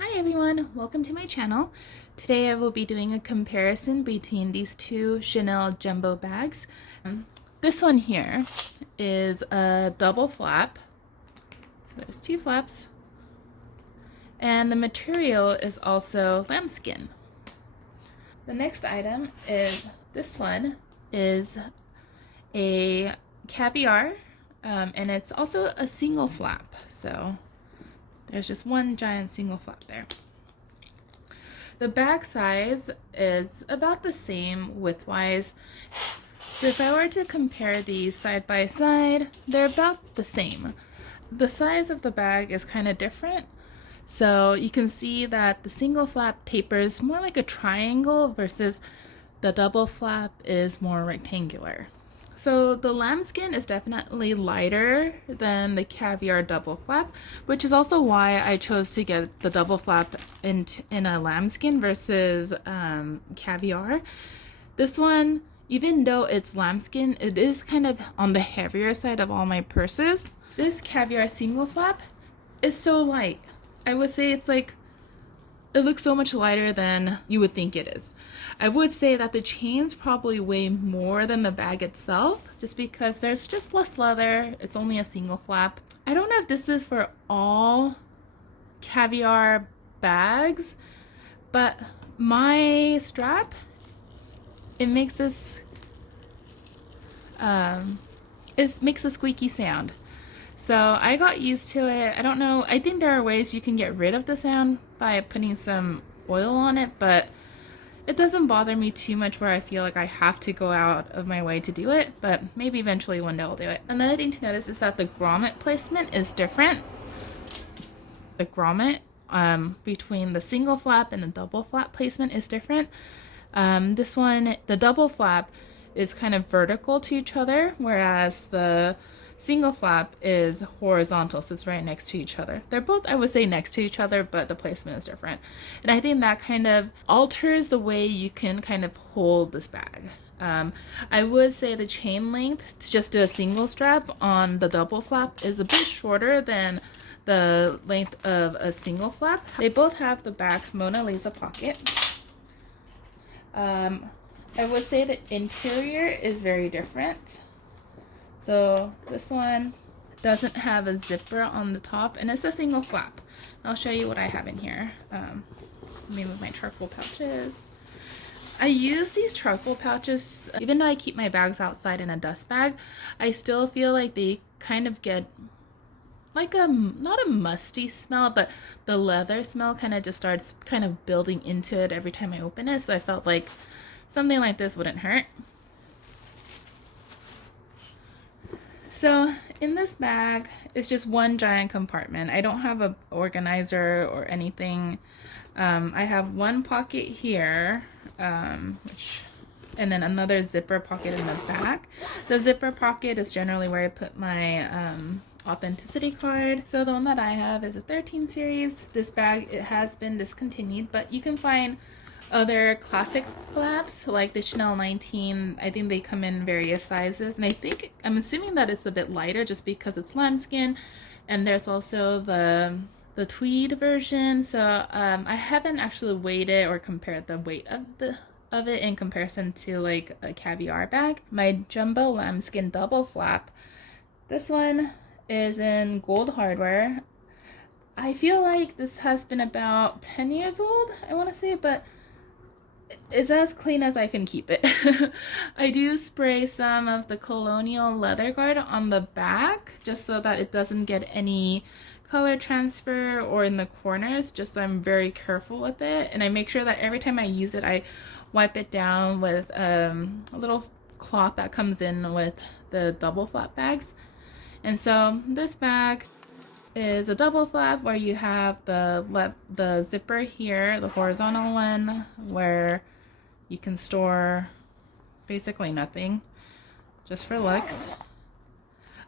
Hi everyone, welcome to my channel. Today I will be doing a comparison between these two Chanel jumbo bags. This one here is a double flap, so there's two flaps, and the material is also lambskin. The next item is this one is a caviar, and it's also a single flap, so there's just one giant single flap there. The bag size is about the same width-wise. So if I were to compare these side by side, they're about the same. The size of the bag is kind of different. So you can see that the single flap tapers more like a triangle versus the double flap is more rectangular. So the lambskin is definitely lighter than the caviar double flap, which is also why I chose to get the double flap in a lambskin versus caviar. This one, even though it's lambskin, it is kind of on the heavier side of all my purses. This caviar single flap is so light. I would say it's like, it looks so much lighter than you would think it is. I would say that the chains probably weigh more than the bag itself, just because there's just less leather. It's only a single flap. I don't know if this is for all caviar bags, but my strap, it makes this, it makes a squeaky sound. So I got used to it. I don't know, I think there are ways you can get rid of the sound by putting some oil on it, but it doesn't bother me too much where I feel like I have to go out of my way to do it, but maybe eventually one day I'll do it. Another thing to notice is that the grommet placement is different. The grommet between the single flap and the double flap placement is different. This one, the double flap is kind of vertical to each other, whereas the single flap is horizontal, so it's right next to each other. They're both, I would say, next to each other, but the placement is different. And I think that kind of alters the way you can kind of hold this bag. I would say the chain length to just do a single strap on the double flap is a bit shorter than the length of a single flap. They both have the back Mona Lisa pocket. I would say the interior is very different. So this one doesn't have a zipper on the top, and it's a single flap. I'll show you what I have in here. Let me move my charcoal pouches. I use these charcoal pouches, even though I keep my bags outside in a dust bag, I still feel like they kind of get like not a musty smell, but the leather smell kind of just starts kind of building into it every time I open it. So I felt like something like this wouldn't hurt. So in this bag, it's just one giant compartment. I don't have an organizer or anything. I have one pocket here, and then another zipper pocket in the back. The zipper pocket is generally where I put my authenticity card. So the one that I have is a 13 series. This bag, it has been discontinued, but you can find other classic flaps like the Chanel 19. I think they come in various sizes, and I'm assuming that it's a bit lighter just because it's lambskin, and there's also the tweed version. So I haven't actually weighed it or compared the weight of it in comparison to like a caviar bag. My jumbo lambskin double flap, this one is in gold hardware. I feel like this has been about 10 years old, I want to say, but it's as clean as I can keep it. I do spray some of the Colonial leather guard on the back just so that it doesn't get any color transfer or in the corners, just so I'm very careful with it. And I make sure that every time I use it, I wipe it down with a little cloth that comes in with the double flap bags. And so this bag is a double flap where you have the zipper here, the horizontal one, where you can store basically nothing, just for looks.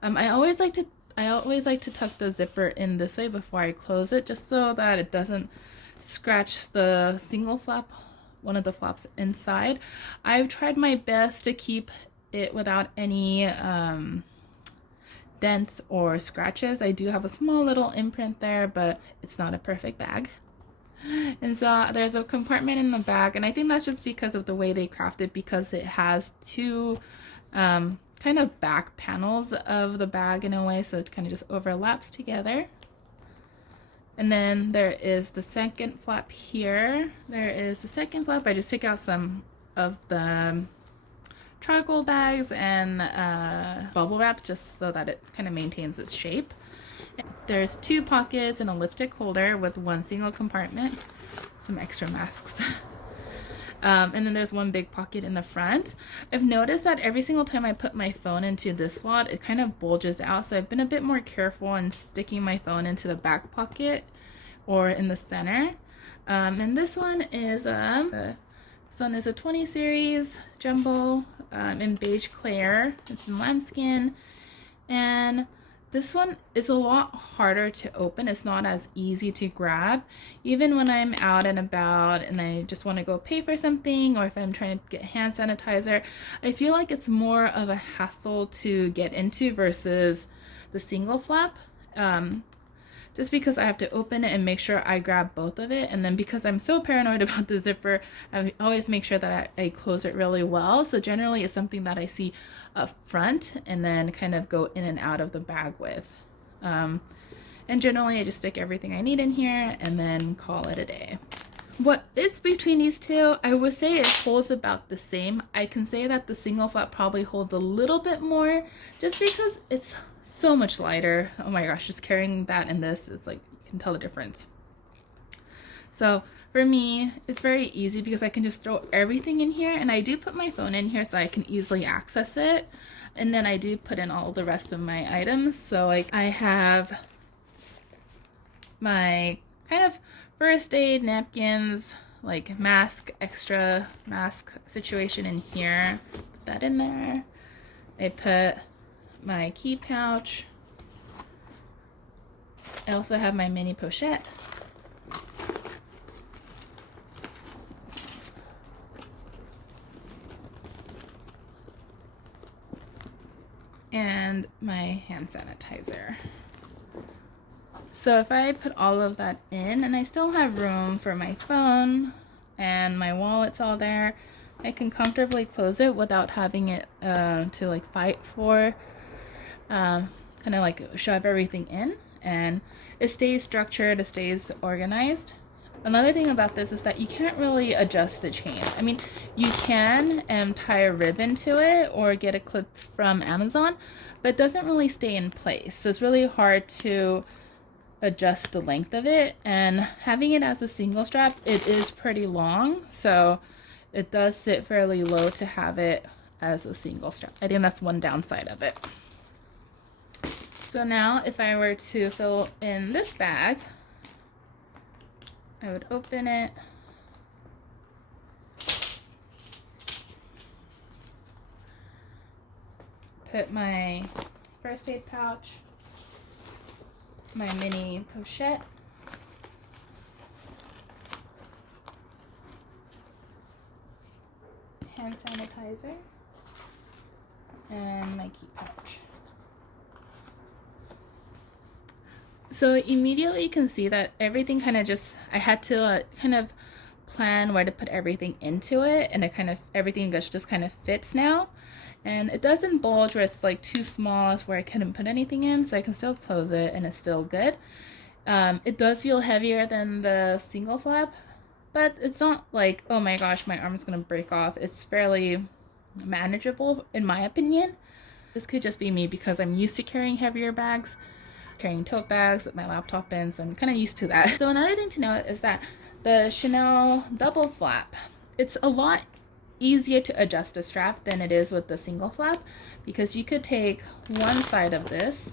I always like to tuck the zipper in this way before I close it, just so that it doesn't scratch the single flap, one of the flaps inside. I've tried my best to keep it without any dents or scratches. I do have a small little imprint there, but it's not a perfect bag. And so there's a compartment in the back, and I think that's just because of the way they crafted, because it has two kind of back panels of the bag in a way, so it kind of just overlaps together. And then there is the second flap here. There is the second flap. I just took out some of the charcoal bags and bubble wrap just so that it kind of maintains its shape. There's two pockets and a lipstick holder with one single compartment, some extra masks. And then there's one big pocket in the front. I've noticed that every single time I put my phone into this slot, it kind of bulges out. So I've been a bit more careful in sticking my phone into the back pocket or in the center. And this one is a 20 series jumbo in beige clear. It's in lambskin, and this one is a lot harder to open. It's not as easy to grab. Even when I'm out and about and I just want to go pay for something, or if I'm trying to get hand sanitizer, I feel like it's more of a hassle to get into versus the single flap. Just because I have to open it and make sure I grab both of it. And then because I'm so paranoid about the zipper, I always make sure that I close it really well. So generally it's something that I see up front and then kind of go in and out of the bag with. And generally I just stick everything I need in here and then call it a day. What fits between these two, I would say it holds about the same. I can say that the single flap probably holds a little bit more just because it's so much lighter. Oh my gosh, just carrying that and this, it's like you can tell the difference. So for me, it's very easy because I can just throw everything in here, and I do put my phone in here so I can easily access it. And then I do put in all the rest of my items. So like I have my kind of first aid napkins, like extra mask situation in here. Put that in there. I put my key pouch. I also have my mini pochette. And my hand sanitizer. So if I put all of that in and I still have room for my phone and my wallet's all there, I can comfortably close it without having it to like fight for kind of like shove everything in, and it stays structured, it stays organized. Another thing about this is that you can't really adjust the chain. I mean, you can tie a ribbon to it or get a clip from Amazon, but it doesn't really stay in place. So it's really hard to adjust the length of it, and having it as a single strap, it is pretty long, so it does sit fairly low to have it as a single strap. I think that's one downside of it. So now if I were to fill in this bag, I would open it, put my first aid pouch, my mini pochette, hand sanitizer, and my key pouch. So immediately you can see that everything kind of just, I had to kind of plan where to put everything into it, and it kind of, everything just kind of fits now. And it doesn't bulge where it's like too small where I couldn't put anything in, so I can still close it and it's still good. It does feel heavier than the single flap, but it's not like, oh my gosh, my arm is gonna break off. It's fairly manageable in my opinion. This could just be me because I'm used to carrying heavier bags, carrying tote bags with my laptop in, so I'm kind of used to that. So another thing to note is that the Chanel double flap, it's a lot easier to adjust a strap than it is with the single flap, because you could take one side of this,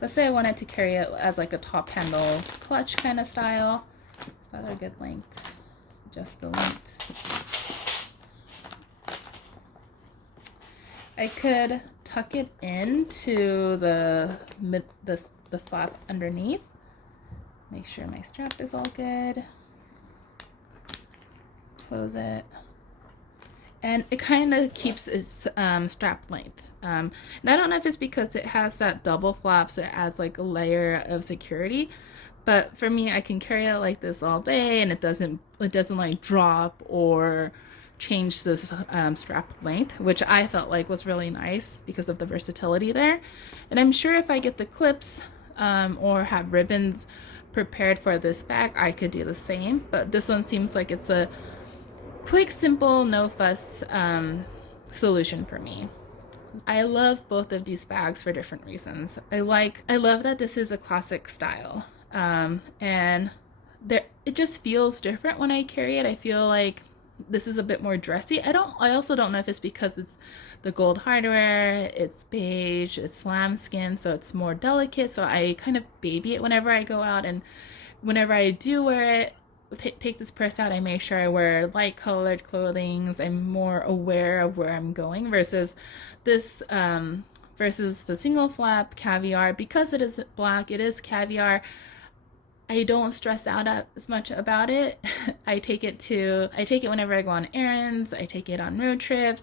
let's say I wanted to carry it as like a top handle clutch kind of style. Is that a good length? Just the length. I could tuck it into the flap underneath. Make sure my strap is all good. Close it. And it kind of keeps its strap length. And I don't know if it's because it has that double flap, so it adds like a layer of security, But for me, I can carry it like this all day, and it doesn't like drop or change this strap length, which I felt like was really nice because of the versatility there. And I'm sure if I get the clips or have ribbons prepared for this bag, I could do the same. But this one seems like it's a quick, simple, no fuss solution for me. I love both of these bags for different reasons. I love that this is a classic style, and it just feels different when I carry it. I feel like this is a bit more dressy. I also don't know if it's because it's the gold hardware, it's beige, it's lambskin, so it's more delicate. So I kind of baby it whenever I go out, and whenever I do wear it, take this purse out, I make sure I wear light colored clothing. I'm more aware of where I'm going versus this versus the single flap caviar. Because it is black, it is caviar, I don't stress out as much about it. I take it whenever I go on errands, I take it on road trips.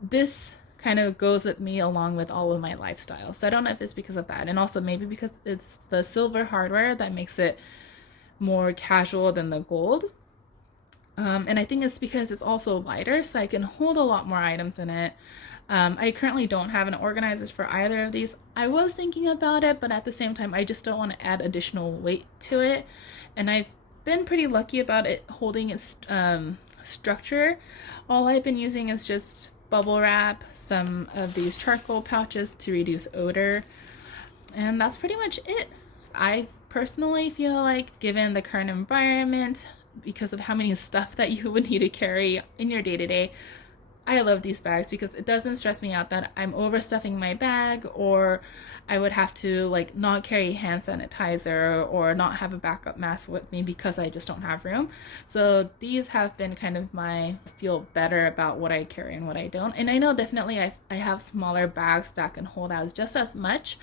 This kind of goes with me along with all of my lifestyle. So I don't know if it's because of that, and also maybe because it's the silver hardware that makes it more casual than the gold. And I think it's because it's also lighter, so I can hold a lot more items in it. I currently don't have an organizer for either of these. I was thinking about it, but at the same time, I just don't want to add additional weight to it. And I've been pretty lucky about it holding its structure. All I've been using is just bubble wrap, some of these charcoal pouches to reduce odor, and that's pretty much it. I personally feel like, given the current environment, because of how many stuff that you would need to carry in your day-to-day, I love these bags because it doesn't stress me out that I'm overstuffing my bag, or I would have to like not carry hand sanitizer or not have a backup mask with me because I just don't have room. So these have been kind of my feel better about what I carry and what I don't. And I know definitely I have smaller bags that can hold out just as much,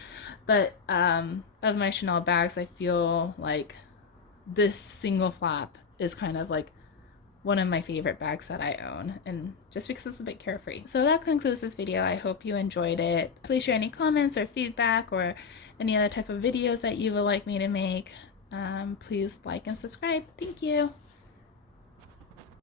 but of my Chanel bags, I feel like this single flap is kind of like one of my favorite bags that I own, and just because it's a bit carefree. So that concludes this video. I hope you enjoyed it. Please share any comments or feedback or any other type of videos that you would like me to make. Please like and subscribe. Thank you.